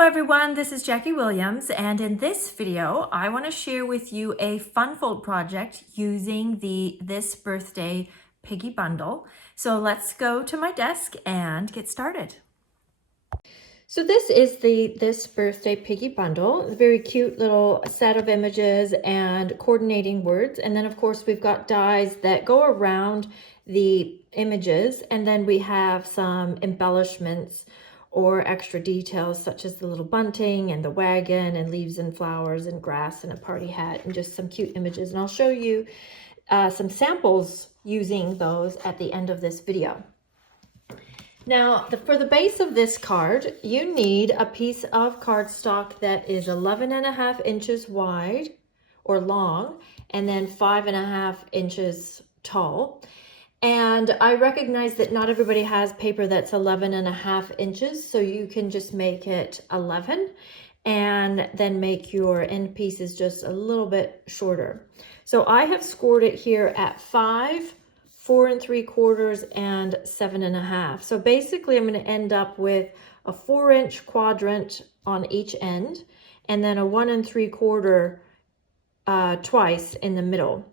Hello everyone, this is Jackie Williams, and in this video I want to share with you a fun fold project using the This Birthday Piggy bundle. So let's go to my desk and get started. So this is the This Birthday Piggy bundle, a very cute little set of images and coordinating words. And then of course we've got dies that go around the images, and then we have some embellishments or extra details such as the little bunting and the wagon and leaves and flowers and grass and a party hat and just some cute images. And I'll show you some samples using those at the end of this video. Now, for the base of this card, you need a piece of cardstock that is 11.5 inches wide or long, and then 5.5 inches tall. And I recognize that not everybody has paper that's 11.5 inches, so you can just make it 11 and then make your end pieces just a little bit shorter. So I have scored it here at 5, 4 3/4, and 7.5. So basically I'm going to end up with a 4-inch quadrant on each end, and then a 1 3/4 twice in the middle.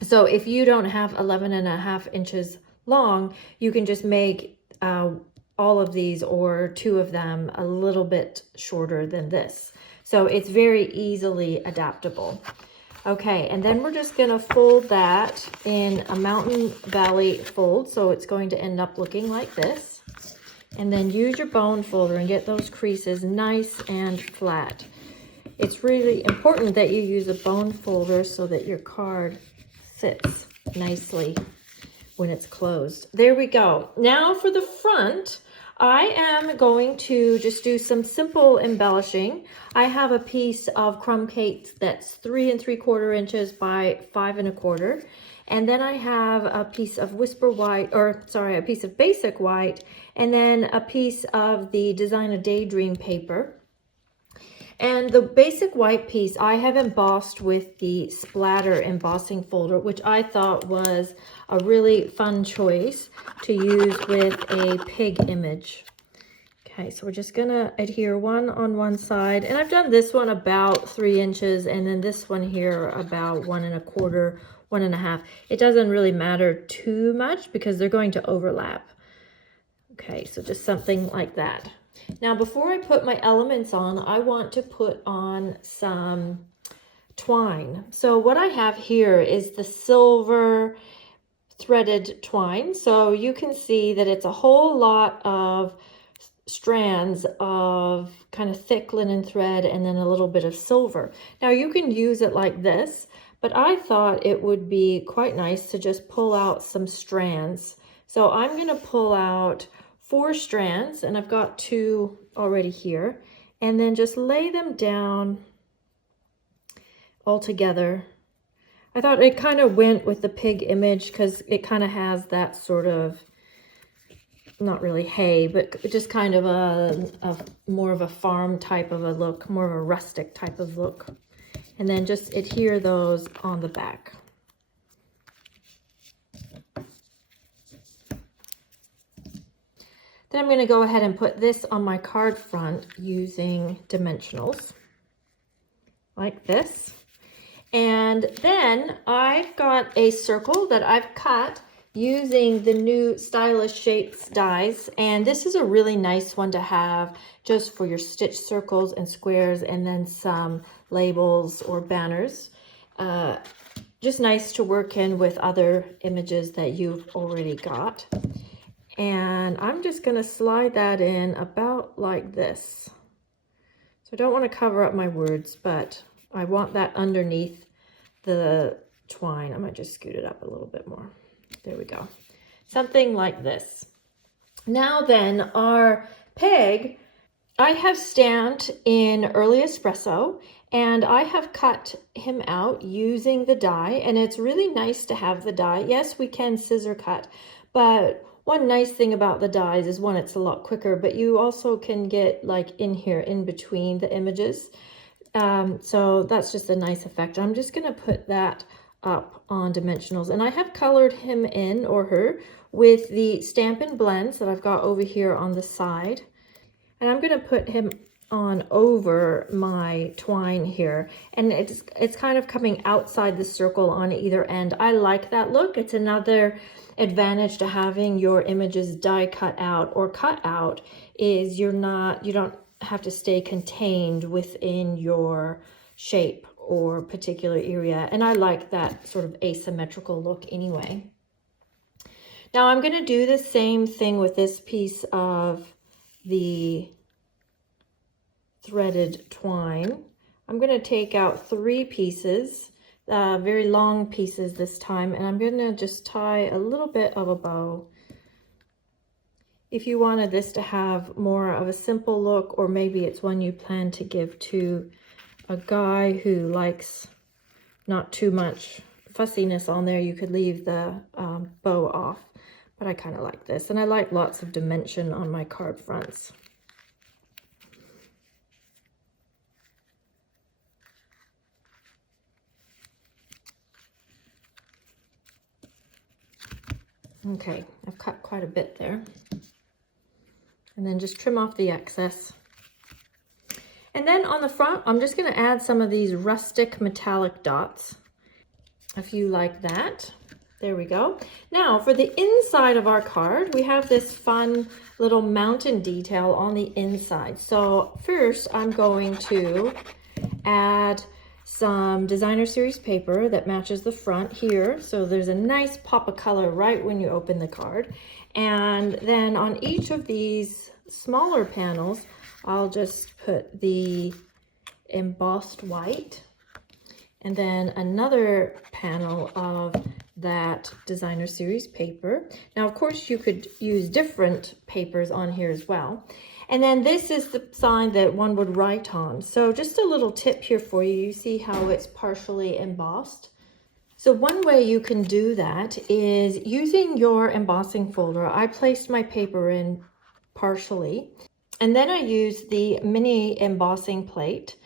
So if you don't have 11.5 inches long, you can just make all of these or 2 of them a little bit shorter than this. So it's very easily adaptable. Okay, and then we're just gonna fold that in a mountain valley fold. So it's going to end up looking like this. And then use your bone folder and get those creases nice and flat. It's really important that you use a bone folder so that your card sits nicely when it's closed. There we go. Now for the front, I am going to just do some simple embellishing. I have a piece of crumb cake that's 3 3/4 inches by 5 1/4. And then I have a piece of whisper white, or sorry, a piece of basic white, and then a piece of the Design a Daydream paper. And the basic white piece I have embossed with the splatter embossing folder, which I thought was a really fun choice to use with a pig image. Okay, so we're just gonna adhere one on one side, and I've done this one about 3 inches, and then this one here about 1 1/4, 1 1/2. It doesn't really matter too much because they're going to overlap. Okay, so just something like that. Now, before I put my elements on, I want to put on some twine. So what I have here is the silver threaded twine. So you can see that it's a whole lot of strands of kind of thick linen thread and then a little bit of silver. Now you can use it like this, but I thought it would be quite nice to just pull out some strands. So I'm going to pull out 4 strands, and I've got 2 already here, and then just lay them down all together. I thought it kind of went with the pig image because it kind of has that sort of, not really hay, but just kind of a more of a farm type of a look, more of a rustic type of look. And then just adhere those on the back. Then I'm going to go ahead and put this on my card front using dimensionals, like this. And then I've got a circle that I've cut using the new Stylish Shapes dies. And this is a really nice one to have just for your stitch circles and squares, and then some labels or banners. Just nice to work in with other images that you've already got. And I'm just going to slide that in about like this. So I don't want to cover up my words, but I want that underneath the twine. I might just scoot it up a little bit more. There we go. Something like this. Now then, our pig, I have stamped in Early Espresso, and I have cut him out using the die, and it's really nice to have the die. Yes, we can scissor cut, but one nice thing about the dies is, one, it's a lot quicker, but you also can get like in here in between the images. So that's just a nice effect. I'm just going to put that up on dimensionals, and I have colored him in, or her, with the Stampin' Blends that I've got over here on the side. And I'm going to put him on over my twine here, and it's kind of coming outside the circle on either end. I like that look. It's another advantage to having your images die cut out or cut out is you don't have to stay contained within your shape or particular area, and I like that sort of asymmetrical look anyway. Now I'm going to do the same thing with this piece of the threaded twine. I'm going to take out 3 pieces, very long pieces this time, and I'm going to just tie a little bit of a bow. If you wanted this to have more of a simple look, or maybe it's one you plan to give to a guy who likes not too much fussiness on there, you could leave the bow off. But I kind of like this, and I like lots of dimension on my card fronts. Okay, I've cut quite a bit there. And then just trim off the excess. And then on the front, I'm just going to add some of these rustic metallic dots, if you like that. There we go. Now for the inside of our card, we have this fun little mountain detail on the inside. So first I'm going to add some designer series paper that matches the front here. So there's a nice pop of color right when you open the card. And then on each of these smaller panels, I'll just put the embossed white, and then another panel of that designer series paper. Now, of course, you could use different papers on here as well. And then this is the sign that one would write on. So just a little tip here for you. You see how it's partially embossed? So one way you can do that is using your embossing folder. I placed my paper in partially, and then I used the mini embossing plate,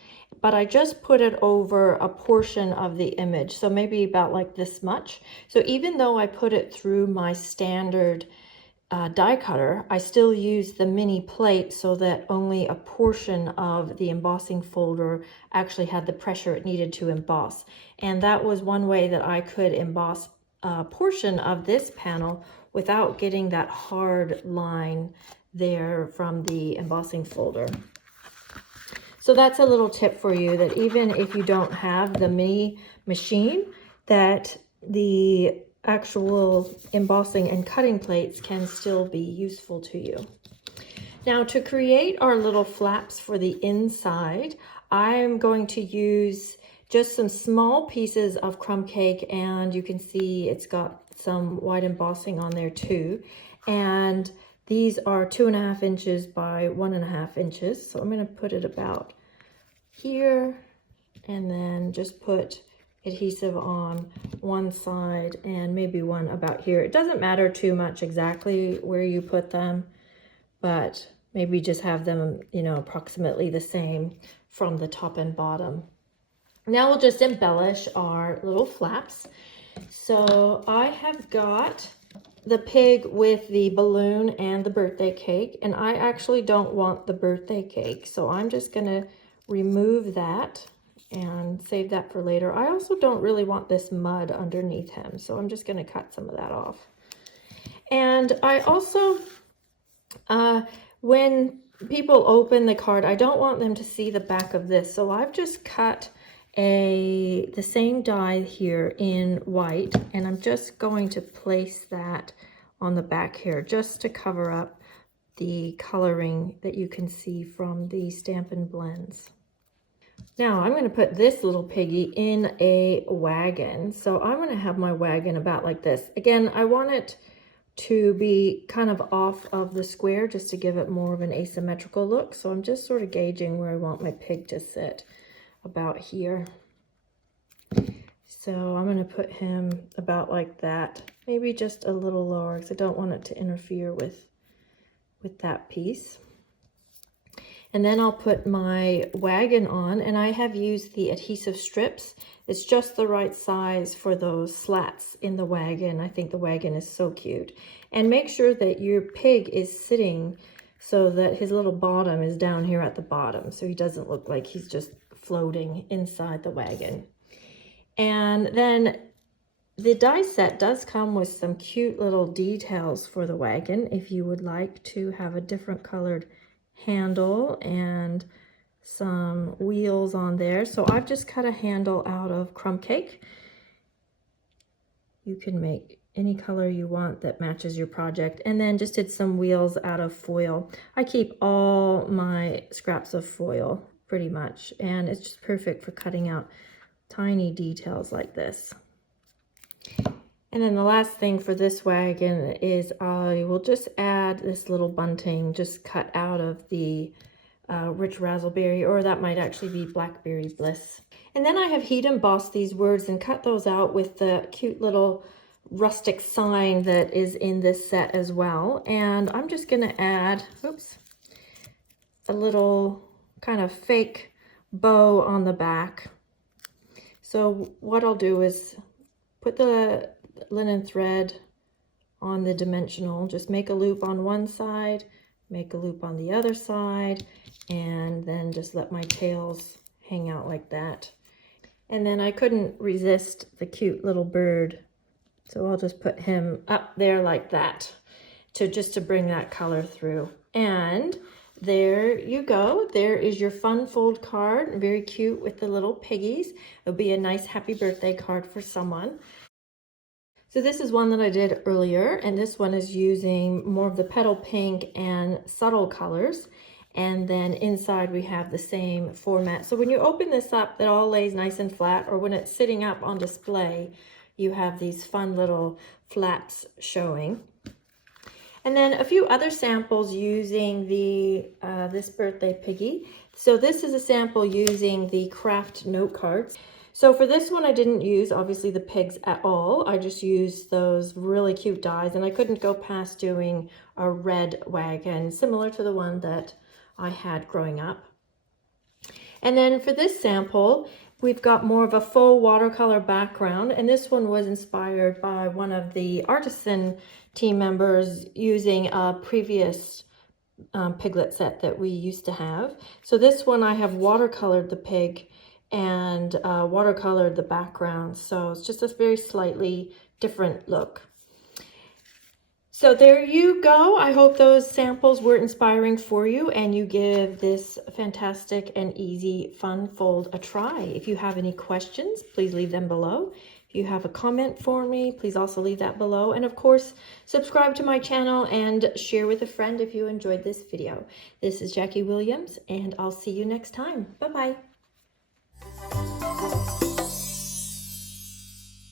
but I just put it over a portion of the image. So maybe about like this much. So even though I put it through my standard die cutter, I still use the mini plate so that only a portion of the embossing folder actually had the pressure it needed to emboss. And that was one way that I could emboss a portion of this panel without getting that hard line there from the embossing folder. So that's a little tip for you, that even if you don't have the mini machine, that the actual embossing and cutting plates can still be useful to you. Now to create our little flaps for the inside, I'm going to use just some small pieces of crumb cake, and you can see it's got some white embossing on there too. And these are 2.5 inches by 1.5 inches. So I'm going to put it about here, and then just put adhesive on one side and maybe one about here. It doesn't matter too much exactly where you put them, but maybe just have them, you know, approximately the same from the top and bottom. Now we'll just embellish our little flaps. So I have got the pig with the balloon and the birthday cake, and I actually don't want the birthday cake, so I'm just gonna remove that and save that for later. I also don't really want this mud underneath him, so I'm just going to cut some of that off. And I also, when people open the card, I don't want them to see the back of this, so I've just cut the same die here in white, and I'm just going to place that on the back here just to cover up the coloring that you can see from the Stampin' Blends. Now I'm going to put this little piggy in a wagon. So I'm going to have my wagon about like this. Again, I want it to be kind of off of the square just to give it more of an asymmetrical look. So I'm just sort of gauging where I want my pig to sit, about here. So I'm going to put him about like that, maybe just a little lower because I don't want it to interfere with that piece. And then I'll put my wagon on, and I have used the adhesive strips. It's just the right size for those slats in the wagon. I think the wagon is so cute. And make sure that your pig is sitting so that his little bottom is down here at the bottom, so he doesn't look like he's just floating inside the wagon. And then the die set does come with some cute little details for the wagon if you would like to have a different colored handle and some wheels on there. So I've just cut a handle out of crumb cake. You can make any color you want that matches your project, and then just did some wheels out of foil. I keep all my scraps of foil pretty much, and it's just perfect for cutting out tiny details like this. And then the last thing for this wagon is I will just add this little bunting just cut out of the rich raspberry, or that might actually be blackberry bliss. And then I have heat embossed these words and cut those out with the cute little rustic sign that is in this set as well. And I'm just going to add, oops, a little kind of fake bow on the back. So what I'll do is put the linen thread on the dimensional, just make a loop on one side, make a loop on the other side, and then just let my tails hang out like that. And then I couldn't resist the cute little bird, so I'll just put him up there like that to bring that color through. And there you go. There is your fun fold card, very cute with the little piggies. It'll be a nice happy birthday card for someone. So this is one that I did earlier, and this one is using more of the petal pink and subtle colors. And then inside we have the same format. So when you open this up, it all lays nice and flat, or when it's sitting up on display, you have these fun little flaps showing. And then a few other samples using the This Birthday Piggy. So this is a sample using the craft note cards. So for this one, I didn't use, obviously, the pigs at all. I just used those really cute dies, and I couldn't go past doing a red wagon, similar to the one that I had growing up. And then for this sample, we've got more of a faux watercolor background, and this one was inspired by one of the artisan team members using a previous piglet set that we used to have. So this one I have watercolored the pig and watercolored the background, so it's just a very slightly different look. So there you go. I hope those samples were inspiring for you and you give this fantastic and easy fun fold a try. If you have any questions, please leave them below. If you have a comment for me, please also leave that below. And of course, subscribe to my channel and share with a friend if you enjoyed this video. This is Jackie Williams, and I'll see you next time. Bye-bye.